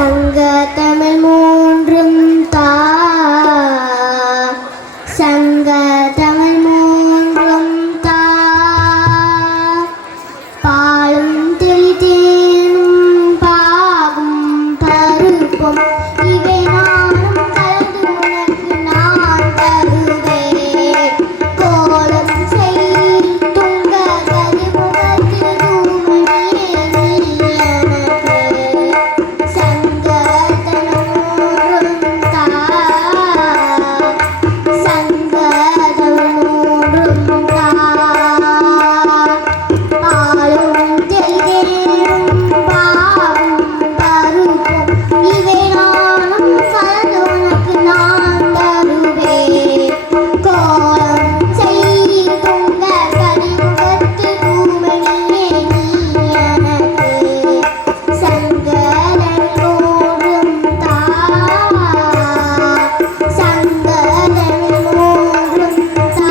சங்க தமிழ் மூன்றும் தா சங்க தமிழ் மூன்றும் தா பாலும் தெளிதேனும் பாகும் பருப்பும் இவை நானும் கலந்து உனக்கு நான் தருவேன் கோலம் செய் துங்க கதிமுகத்தில் தூமணியே நீ எனக்கு சங்க தமிழ் மூன்றும் தா சங்க தமிழ் மூன்றும் தா பாலும் தெளிதேனும் பாகும் பருப்பும் இவை நானும் கலந்து உனக்கு நான் தருவேன் கோலம் செய் துங்க கதிமுகத்தில் தூமணியே நீ எனக்கு சங்க தமிழ் மூன்றும் தா சங்க தமிழ் மூன்றும் தா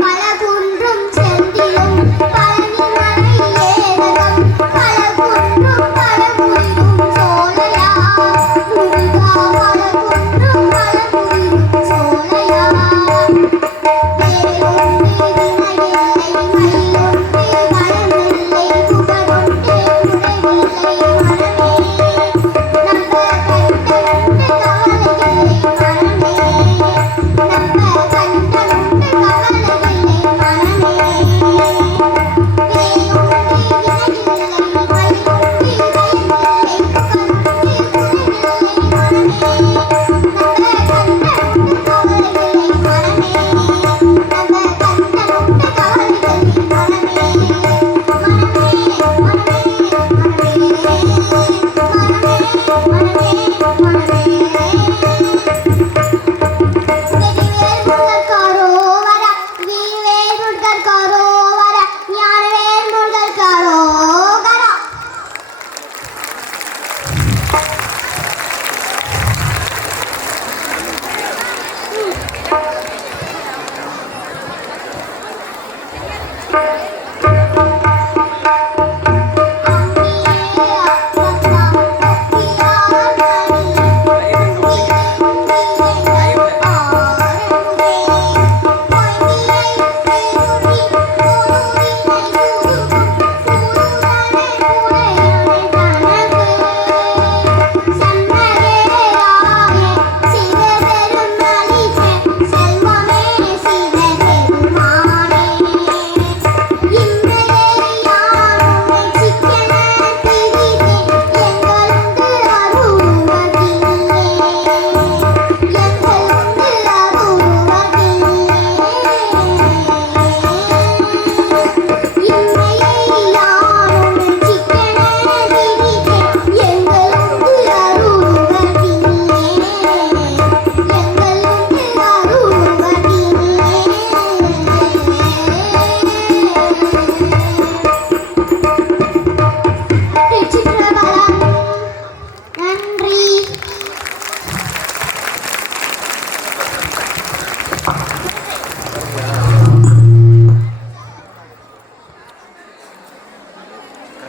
பலகுன்றும் செந்திலும் பழனிமலை ஏரகம் பலகுன்றும் பழமுதிரும் சோலையா முருகா பலகுன்றும் பழமுதிரும் சோலையா வேறொன்று வினையில்லை மயிலொன்று பயமில்லை புகழொன்று குறைவில்லை மனமே நம்ப கண்டனுண்டு கவலையில்லை மனமே நம்ப கண்டனுண்டு கவலையில்லை மனமே செல்வமே சிவபெருமானே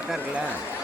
கரெக்டாக இருக்குல்ல